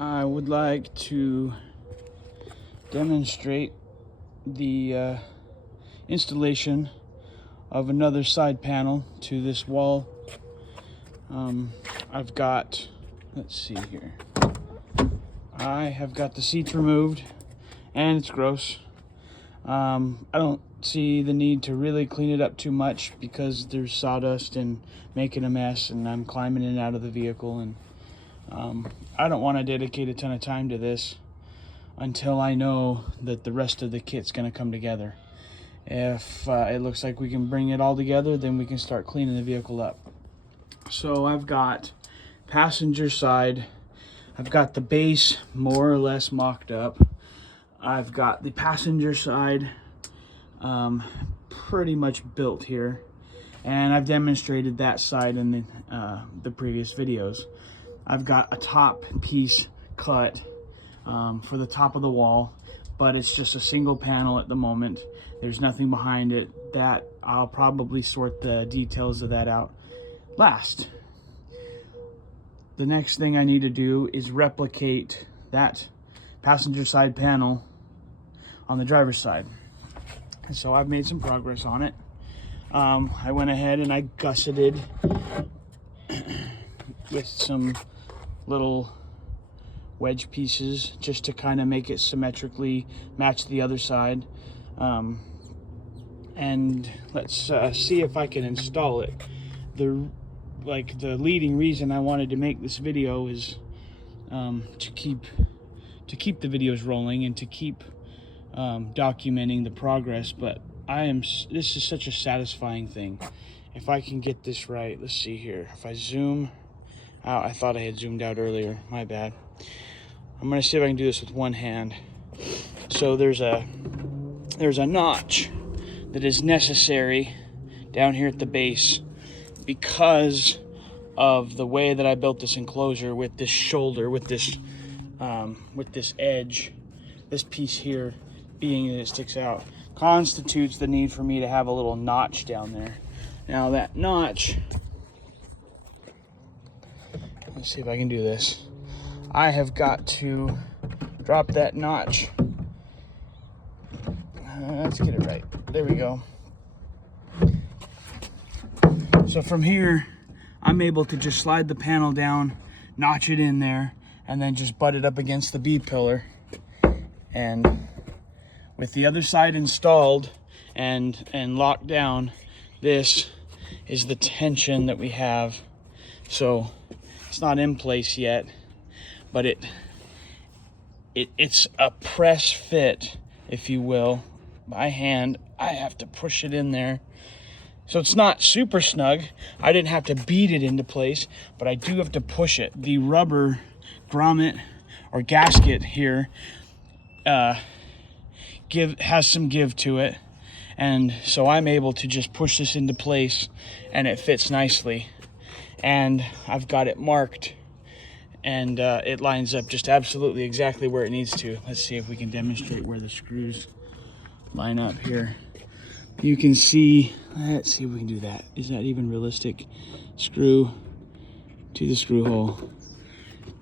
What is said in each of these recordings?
I would like to demonstrate the installation of another side panel to this wall. I've got, let's see here, I have got the seats removed and it's gross. I don't see the need to really clean it up too much because there's sawdust and making a mess, and I'm climbing in and out of the vehicle, and I don't want to dedicate a ton of time to this until I know that the rest of the kit's going to come together. If it looks like we can bring it all together, then we can start cleaning the vehicle up. So I've got passenger side, I've got the base more or less mocked up. I've got the passenger side pretty much built here, and I've demonstrated that side in the previous videos. I've got a top piece cut for the top of the wall, but it's just a single panel at the moment. There's nothing behind it. That I'll probably sort the details of that out last. The next thing I need to do is replicate that passenger side panel on the driver's side. And so I've made some progress on it. I went ahead and I gusseted with some little wedge pieces just to kind of make it symmetrically match the other side. And let's see if I can install it. The leading reason I wanted to make this video is to keep the videos rolling and to keep documenting the progress. But this is such a satisfying thing. If I can get this right, let's see here. If I zoom out, I thought I had zoomed out earlier, my bad. I'm gonna see if I can do this with one hand. So there's a notch that is necessary down here at the base because of the way that I built this enclosure with this shoulder, with this edge, this piece here being that it sticks out, constitutes the need for me to have a little notch down there. Now that notch, let's see if I can do this. I have got to drop that notch. Let's get it right. There we go. So from here, I'm able to just slide the panel down, notch it in there, and then just butt it up against the B-pillar. And with the other side installed and locked down, this is the tension that we have. So it's not in place yet, but it's a press fit, if you will. By hand, I have to push it in there. So it's not super snug. I didn't have to beat it into place, but I do have to push it. The rubber grommet or gasket here has some give to it, and so I'm able to just push this into place and it fits nicely. And I've got it marked, and it lines up just absolutely exactly where it needs to. Let's see if we can demonstrate where the screws line up here. You can see, let's see if we can do that. Is that even realistic? Screw to the screw hole.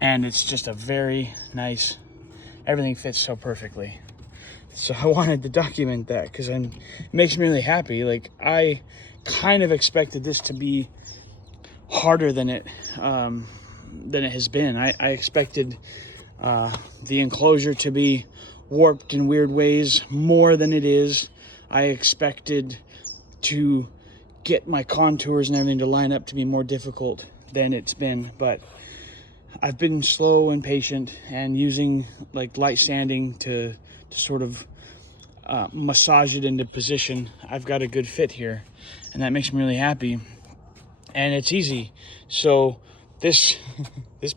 And it's just a very nice, everything fits so perfectly. So I wanted to document that because it makes me really happy. Like, I kind of expected this to be harder than it has been. I expected the enclosure to be warped in weird ways more than it is. I expected to get my contours and everything to line up to be more difficult than it's been, but I've been slow and patient and using like light sanding to sort of massage it into position. I've got a good fit here, and that makes me really happy, and it's easy. So this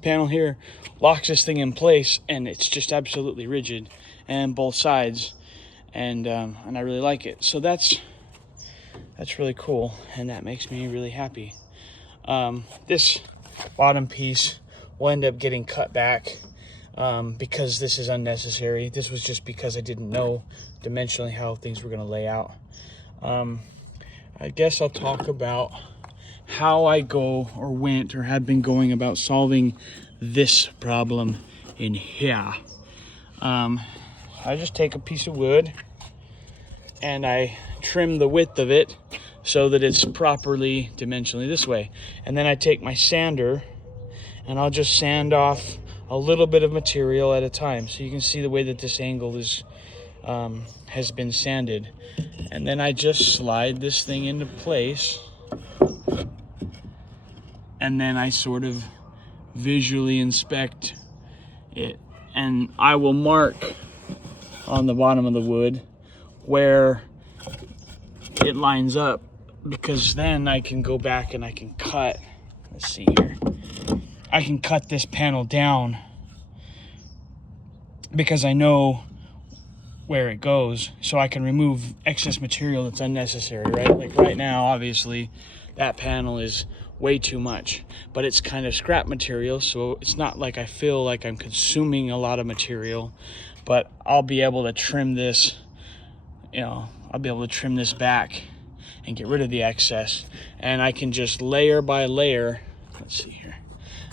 panel here locks this thing in place, and it's just absolutely rigid, and both sides, and I really like it. So that's really cool, and that makes me really happy. This bottom piece will end up getting cut back because this is unnecessary. This was just because I didn't know dimensionally how things were going to lay out. I guess I'll talk about how I go or went or have been going about solving this problem in here. I just take a piece of wood and I trim the width of it so that it's properly dimensionally this way. And then I take my sander and I'll just sand off a little bit of material at a time. So you can see the way that this angle is has been sanded. And then I just slide this thing into place. And then I sort of visually inspect it. And I will mark on the bottom of the wood where it lines up, because then I can go back and I can cut, let's see here, I can cut this panel down because I know where it goes, so I can remove excess material that's unnecessary, right? Like right now, obviously, that panel is way too much, but it's kind of scrap material, so it's not like I feel like I'm consuming a lot of material, but I'll be able to trim this, you know, I'll be able to trim this back and get rid of the excess, and I can just layer by layer, let's see here,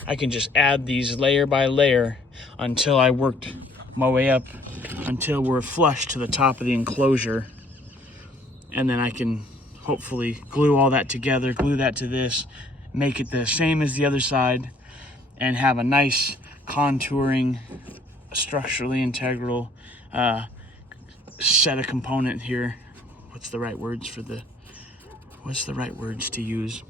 I can just add these layer by layer until I worked my way up until we're flush to the top of the enclosure, and then I can hopefully glue all that together, glue that to this, make it the same as the other side, and have a nice contouring, structurally integral set of component here. What's the right words to use?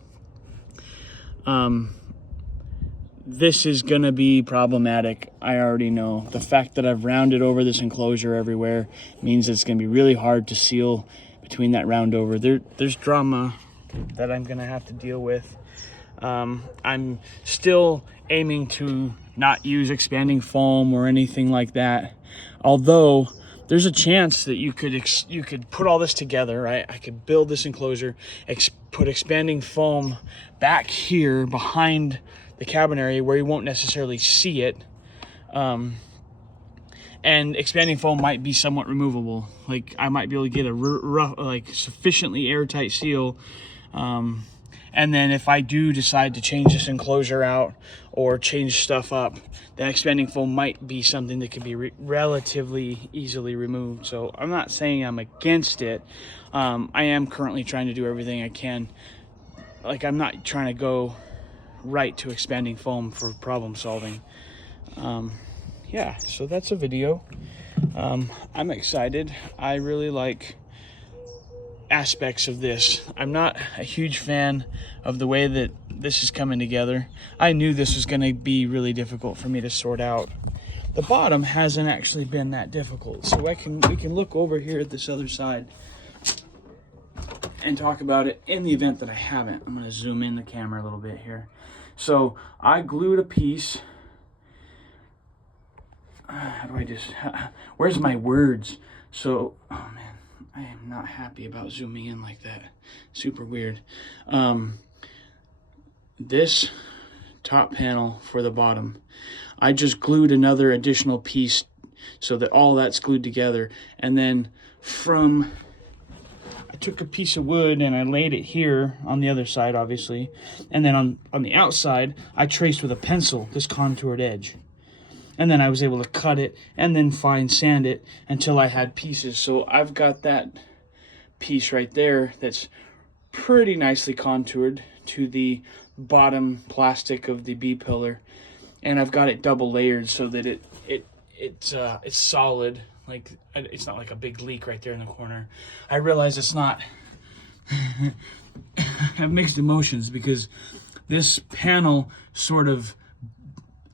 This is gonna be problematic, I already know. The fact that I've rounded over this enclosure everywhere means it's gonna be really hard to seal between that round over. There's drama that I'm gonna have to deal with. I'm still aiming to not use expanding foam or anything like that. Although there's a chance that you could put all this together, right? I could build this enclosure, put expanding foam back here behind the cabin area where you won't necessarily see it. And expanding foam might be somewhat removable. Like I might be able to get a rough, like sufficiently airtight seal. And then if I do decide to change this enclosure out or change stuff up, then expanding foam might be something that could be relatively easily removed. So I'm not saying I'm against it. I am currently trying to do everything I can. Like I'm not trying to go right to expanding foam for problem solving. Yeah, so that's a video. I'm excited. I really like aspects of this. I'm not a huge fan of the way that this is coming together. I knew this was going to be really difficult for me to sort out. The bottom hasn't actually been that difficult, so we can look over here at this other side and talk about it in the event that I haven't. I'm going to zoom in the camera a little bit here. So I glued a piece. Where's my words? So, oh man, I am not happy about zooming in like that. Super weird. This top panel for the bottom, I just glued another additional piece so that all that's glued together. And then I took a piece of wood and I laid it here on the other side, obviously. And then on the outside, I traced with a pencil this contoured edge. And then I was able to cut it and then fine sand it until I had pieces. So I've got that piece right there that's pretty nicely contoured to the bottom plastic of the B-pillar. And I've got it double layered so that it's solid. Like it's not like a big leak right there in the corner. I realize it's not. I have mixed emotions because this panel sort of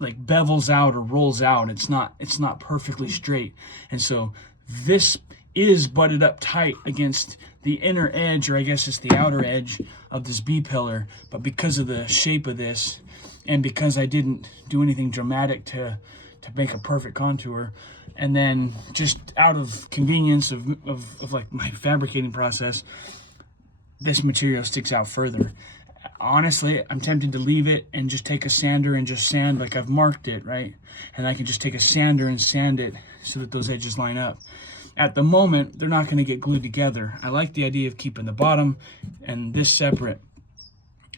like bevels out or rolls out. It's not perfectly straight, and so this is butted up tight against the inner edge, or I guess it's the outer edge of this B-pillar. But because of the shape of this, and because I didn't do anything dramatic to make a perfect contour, and then just out of convenience of like my fabricating process, this material sticks out further. Honestly, I'm tempted to leave it and just take a sander and just sand like I've marked it, right? And I can just take a sander and sand it so that those edges line up. At the moment, they're not going to get glued together. I like the idea of keeping the bottom and this separate.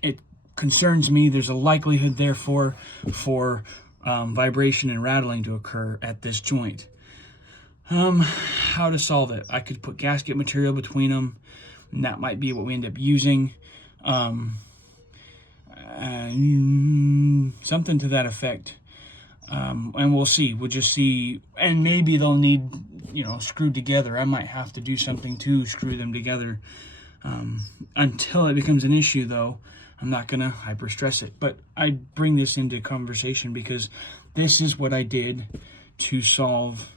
It concerns me. There's a likelihood, therefore, for vibration and rattling to occur at this joint. How to solve it? I could put gasket material between them, and that might be what we end up using. Something to that effect. And we'll see. We'll just see. And maybe they'll need, screwed together. I might have to do something to screw them together. Until it becomes an issue, though, I'm not going to hyper stress it. But I bring this into conversation because this is what I did to solve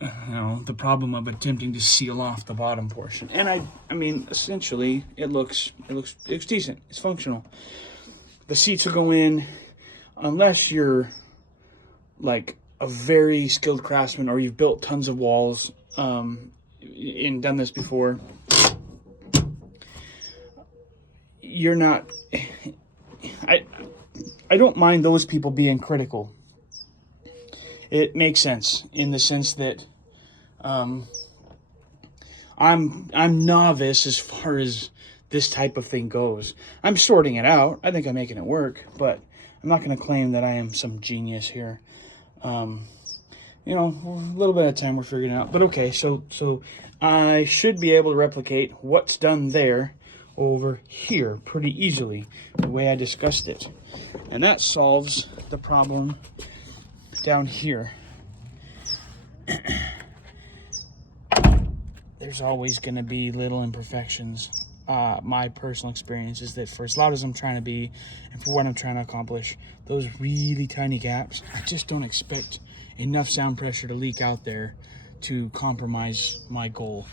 the problem of attempting to seal off the bottom portion. And I mean, essentially, it looks decent. It's functional. The seats will go in, unless you're like a very skilled craftsman or you've built tons of walls and done this before. You're not. I don't mind those people being critical. It makes sense in the sense that I'm novice as far as this type of thing goes. I'm sorting it out. I think I'm making it work, but I'm not going to claim that I am some genius here. A little bit of time we're figuring it out. But okay, so I should be able to replicate what's done there over here pretty easily, the way I discussed it. And that solves the problem down here. There's always going to be little imperfections. My personal experience is that for as loud as I'm trying to be and for what I'm trying to accomplish, those really tiny gaps, I just don't expect enough sound pressure to leak out there to compromise my goal.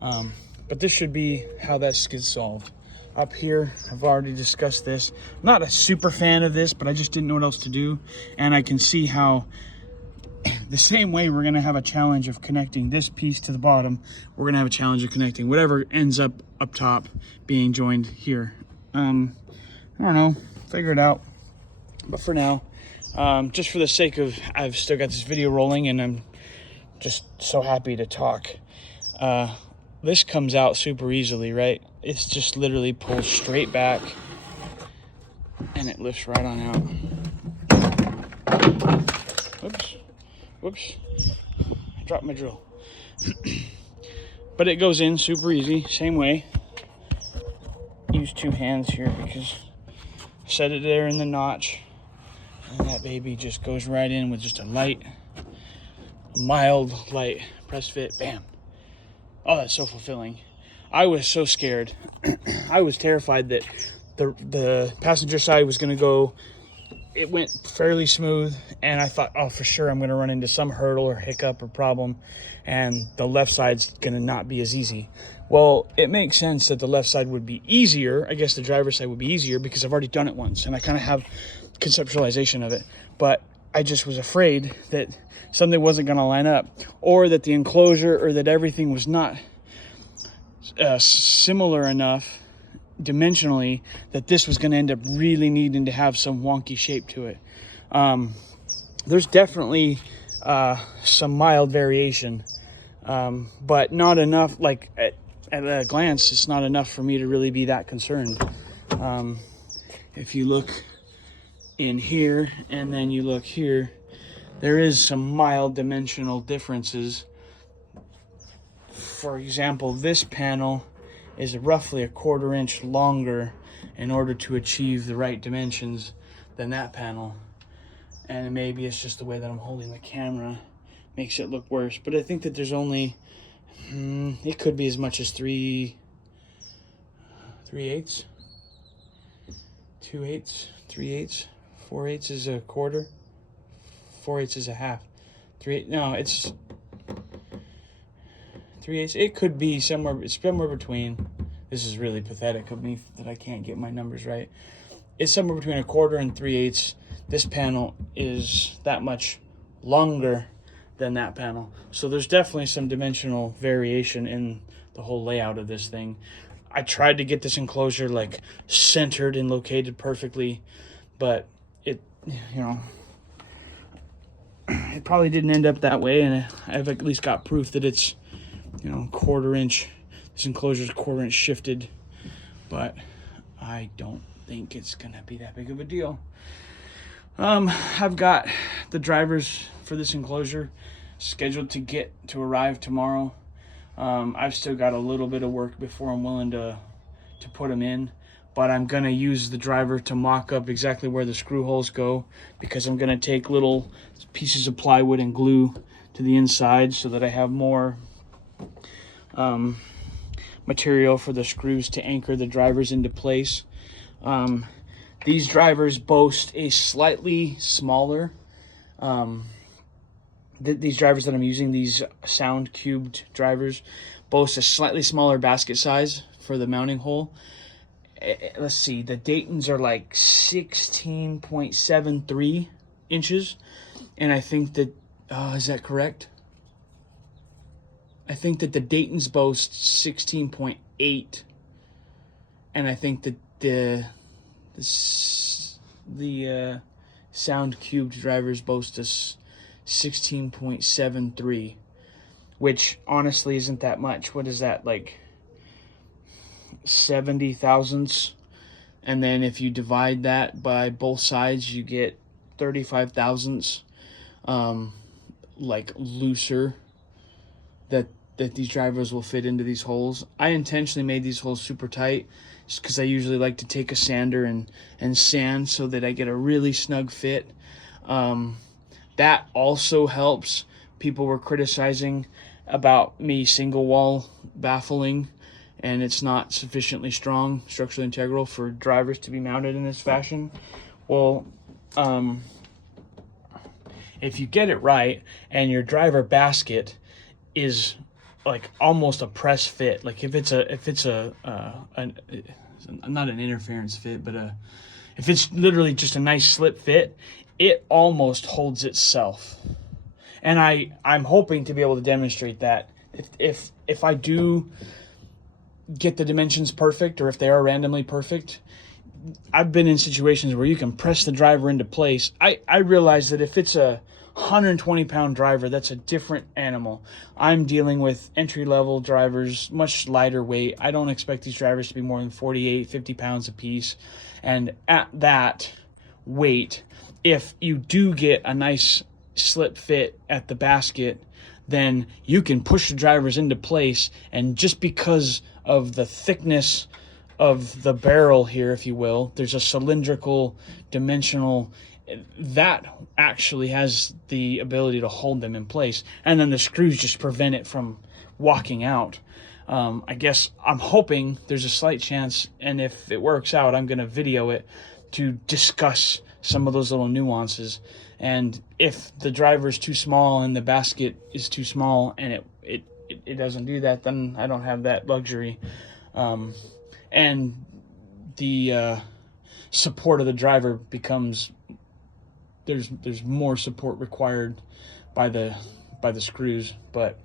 But this should be how that gets solved. Up here, I've already discussed this. I'm not a super fan of this, but I just didn't know what else to do. And I can see how the same way we're going to have a challenge of connecting this piece to the bottom, we're going to have a challenge of connecting whatever ends up top being joined here. I don't know, figure it out. But for now, just for the sake of, I've still got this video rolling and I'm just so happy to talk. This comes out super easily, right? It's just literally pulls straight back and it lifts right on out. Whoops, I dropped my drill. But it goes in super easy, same way. Use two hands here because I set it there in the notch. And that baby just goes right in with just a mild light press fit, bam. Oh, that's so fulfilling. I was so scared. I was terrified that the passenger side was gonna go. It went fairly smooth, and I thought, oh, for sure I'm going to run into some hurdle or hiccup or problem, and the left side's going to not be as easy. Well, it makes sense that the left side would be easier. I guess the driver's side would be easier because I've already done it once, and I kind of have conceptualization of it. But I just was afraid that something wasn't going to line up, or that the enclosure, or that everything was not similar enough dimensionally that this was going to end up really needing to have some wonky shape to it. There's definitely some mild variation, but not enough. Like at a glance, it's not enough for me to really be that concerned. If you look in here and then you look here, there is some mild dimensional differences. For example, this panel is roughly 1/4 inch longer in order to achieve the right dimensions than that panel. And maybe it's just the way that I'm holding the camera makes it look worse. But I think that there's only, it could be as much as 3/8, 2/8, 3/8, 4/8 is 1/4, 4/8 is 1/2, 3/8, no, it's 3/8. It could be somewhere, it's somewhere between, this is really pathetic of me that I can't get my numbers right. It's somewhere between 1/4 and 3/8. This panel is that much longer than that panel. So there's definitely some dimensional variation in the whole layout of this thing. I tried to get this enclosure like centered and located perfectly, but it probably didn't end up that way, and I've at least got proof that it's 1/4 inch. This enclosure is 1/4 inch shifted, but I don't think it's gonna be that big of a deal. I've got the drivers for this enclosure scheduled to arrive tomorrow. I've still got a little bit of work before I'm willing to put them in, but I'm gonna use the driver to mock up exactly where the screw holes go, because I'm gonna take little pieces of plywood and glue to the inside so that I have more material for the screws to anchor the drivers into place. These drivers boast a slightly smaller, these drivers that I'm using, these sound cubed drivers, boast a slightly smaller basket size for the mounting hole. Let's see, the Dayton's are like 16.73 inches, and I think that, is that correct? I think that the Dayton's boast 16.8, and I think that the sound cubed drivers boast us 16.73, which honestly isn't that much. What is that, like 70 thousandths? And then if you divide that by both sides, you get 35 thousandths, like looser, that these drivers will fit into these holes. I intentionally made these holes super tight just because I usually like to take a sander and sand so that I get a really snug fit. That also helps. People were criticizing about me single wall baffling, and it's not sufficiently strong, structurally integral for drivers to be mounted in this fashion. Well, if you get it right and your driver basket is like almost a press fit, like if it's not an interference fit, but if it's literally just a nice slip fit, it almost holds itself. And I'm hoping to be able to demonstrate that. If I do get the dimensions perfect, or if they are randomly perfect, I've been in situations where you can press the driver into place. I realize that if it's a 120-pound driver, that's a different animal. I'm dealing with entry-level drivers, much lighter weight. I don't expect these drivers to be more than 48, 50 pounds a piece. And at that weight, if you do get a nice slip fit at the basket, then you can push the drivers into place, and just because of the thickness of the barrel here, if you will, there's a cylindrical dimensional that actually has the ability to hold them in place, and then the screws just prevent it from walking out. I guess I'm hoping there's a slight chance, and if it works out, I'm going to video it to discuss some of those little nuances. And if the driver is too small and the basket is too small and it doesn't do that, then I don't have that luxury. And the support of the driver becomes, there's more support required by the screws. But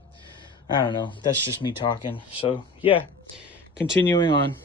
I don't know, that's just me talking. So yeah, continuing on.